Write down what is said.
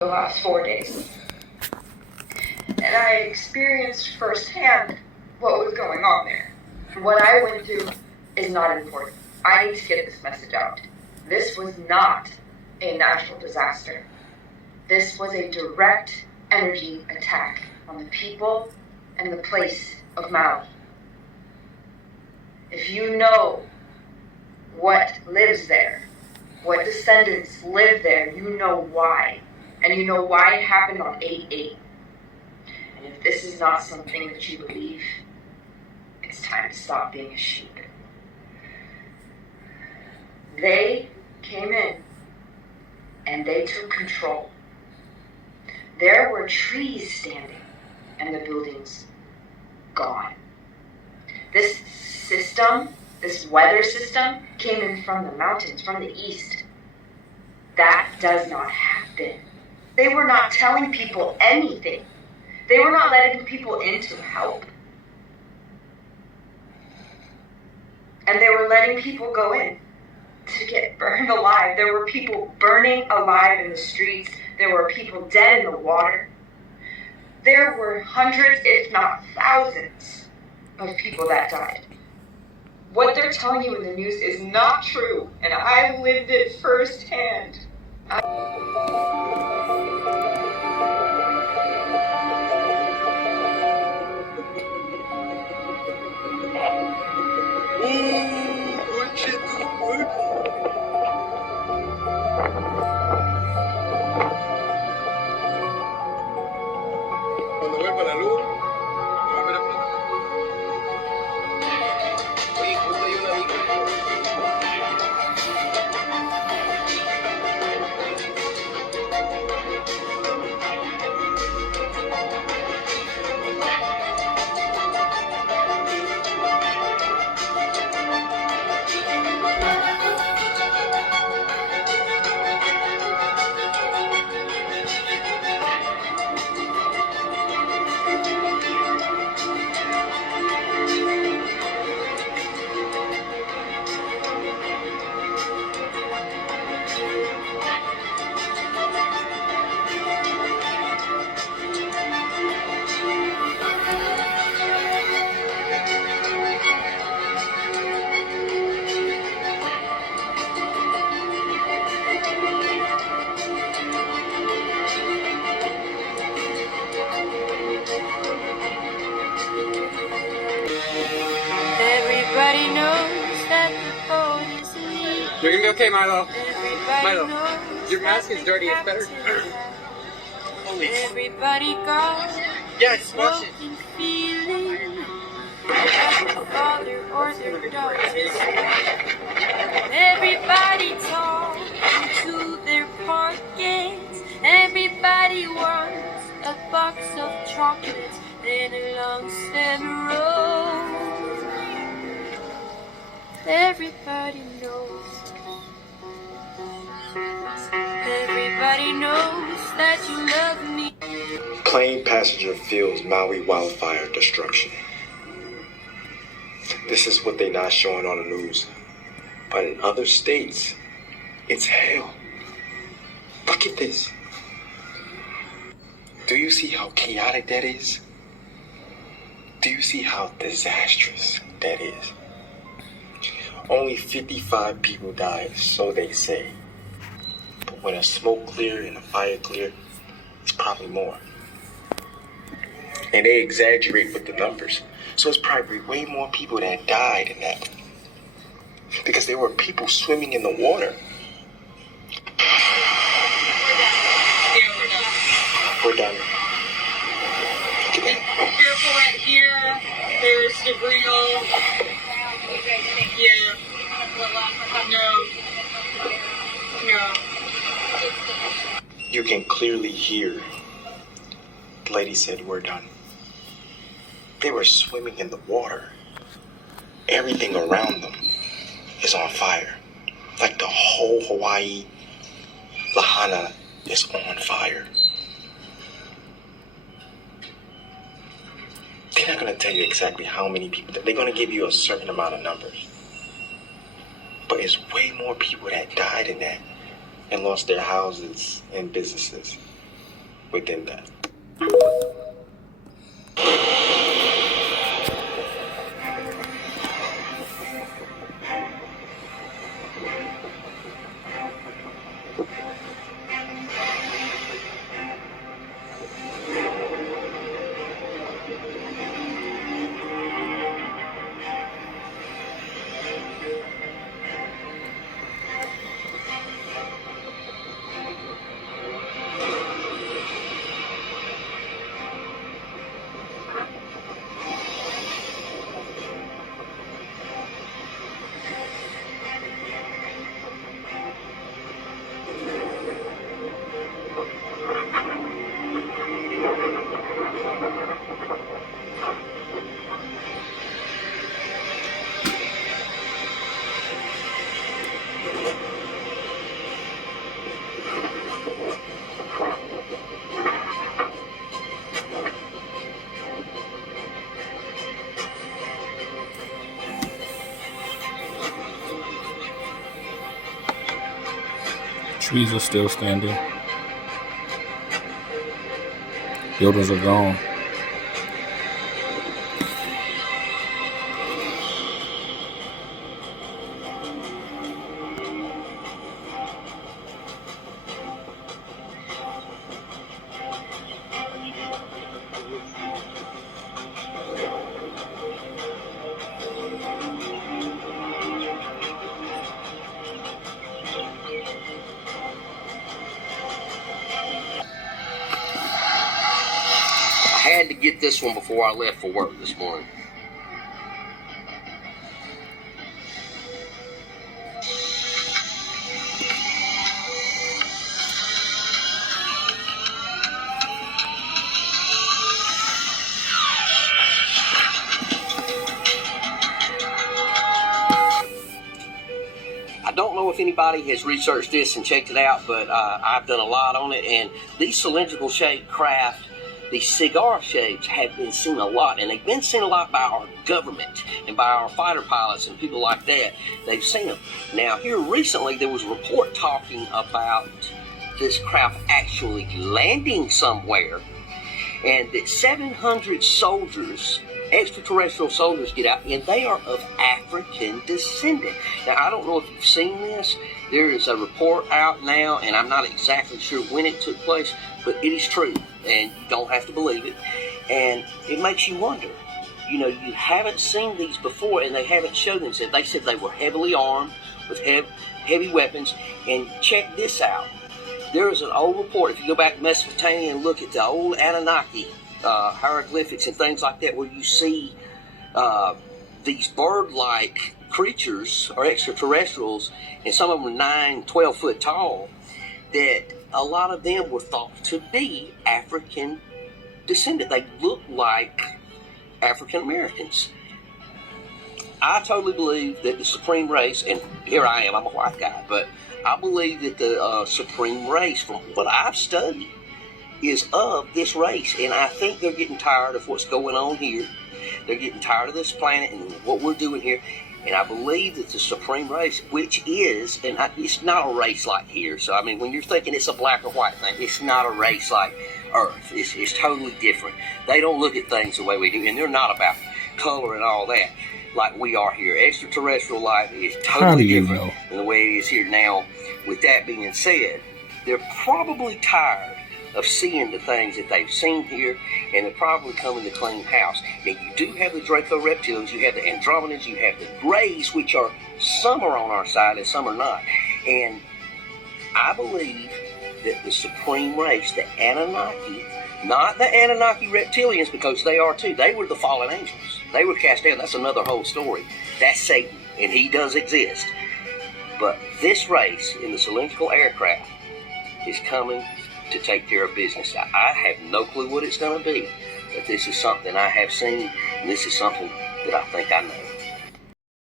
the last 4 days. And I experienced firsthand what was going on there. What I went through is not important. I need to get this message out. This was not a natural disaster. This was a direct energy attack on the people and the place of Maui. If you know what lives there, what descendants live there, you know why. And you know why it happened on 8/8. And if this is not something that you believe, it's time to stop being a sheep. They came in and they took control. There were trees standing and the buildings gone. This system, this weather system, came in from the mountains, from the east. That does not happen. They were not telling people anything. They were not letting people in to help. And they were letting people go in to get burned alive. There were people burning alive in the streets. There were people dead in the water. There were hundreds, if not thousands, of people that died. What they're telling you in the news is not true, and I lived it firsthand. Cuando vuelva la luz, volver a explotar. Oye, justo hay una amiga. Everybody knows that the phone is leaking. You're gonna be okay, Milo. Everybody knows Your mask that is dirty. It's the better. captain Holy has Everybody got yeah, just wash it. broken feeling that their father or their daughter is dead. Everybody talking to their pockets. Everybody wants a box of chocolates and a long stem rose. Everybody knows. Everybody knows that you love me. Plane passenger feels Maui wildfire destruction. This is what they're not showing on the news. But in other states, it's hell. Look at this. Do you see how chaotic that is? Do you see how disastrous that is? Only 55 people died, so they say. But when a smoke clear and a fire clear, it's probably more. And they exaggerate with the numbers. So it's probably way more people that died in that. Because there were people swimming in the water. We're done. Careful right here. There's debris. Yeah. No. You can clearly hear. The lady said, we're done. They were swimming in the water. Everything around them is on fire. Like the whole Hawaii, Lahana is on fire. They're not going to tell you exactly how many people. They're going to give you a certain amount of numbers. But it's way more people that died in that and lost their houses and businesses. within that. Trees are still standing. Buildings are gone. I had to get this one before I left for work this morning. I don't know if anybody has researched this and checked it out, but I've done a lot on it, and these cylindrical shaped craft, these cigar shapes, have been seen a lot, and they've been seen a lot by our government and by our fighter pilots and people like that. They've seen them. Now, here recently, there was a report talking about this craft actually landing somewhere, and that 700 soldiers, extraterrestrial soldiers, get out, and they are of African descent. Now, I don't know if you've seen this. There is a report out now, and I'm not exactly sure when it took place, but it is true, and you don't have to believe it. And it makes you wonder. You know, you haven't seen these before, and they haven't showed themselves. They said they were heavily armed with heavy weapons, and check this out. There is an old report, if you go back to Mesopotamia and look at the old Anunnaki hieroglyphics and things like that, where you see these bird-like creatures or extraterrestrials, and some of them are 9, 12 foot tall, that a lot of them were thought to be African descendant. They look like African Americans. I totally believe that the supreme race, and here I am, I'm a white guy, but I believe that the supreme race, from what I've studied, is of this race. And I think they're getting tired of what's going on here. They're getting tired of this planet and what we're doing here. And I believe that the supreme race, which is, and it's not a race like here. So, I mean, when you're thinking it's a black or white thing, it's not a race like Earth. It's totally different. They don't look at things the way we do. And they're not about color and all that like we are here. Extraterrestrial life is totally different than the way it is here now. With that being said, they're probably tired of seeing the things that they've seen here, and they're probably coming to clean house. Now, you do have the Draco reptilians, you have the Andromedans, you have the Greys, which are, some are on our side and some are not. And I believe that the supreme race, the Anunnaki, not the Anunnaki reptilians, because they are too, they were the fallen angels. They were cast down. That's another whole story. That's Satan, and he does exist. But this race in the cylindrical aircraft is coming to take care of business. I have no clue what it's going to be, but this is something I have seen, and this is something that I think I know.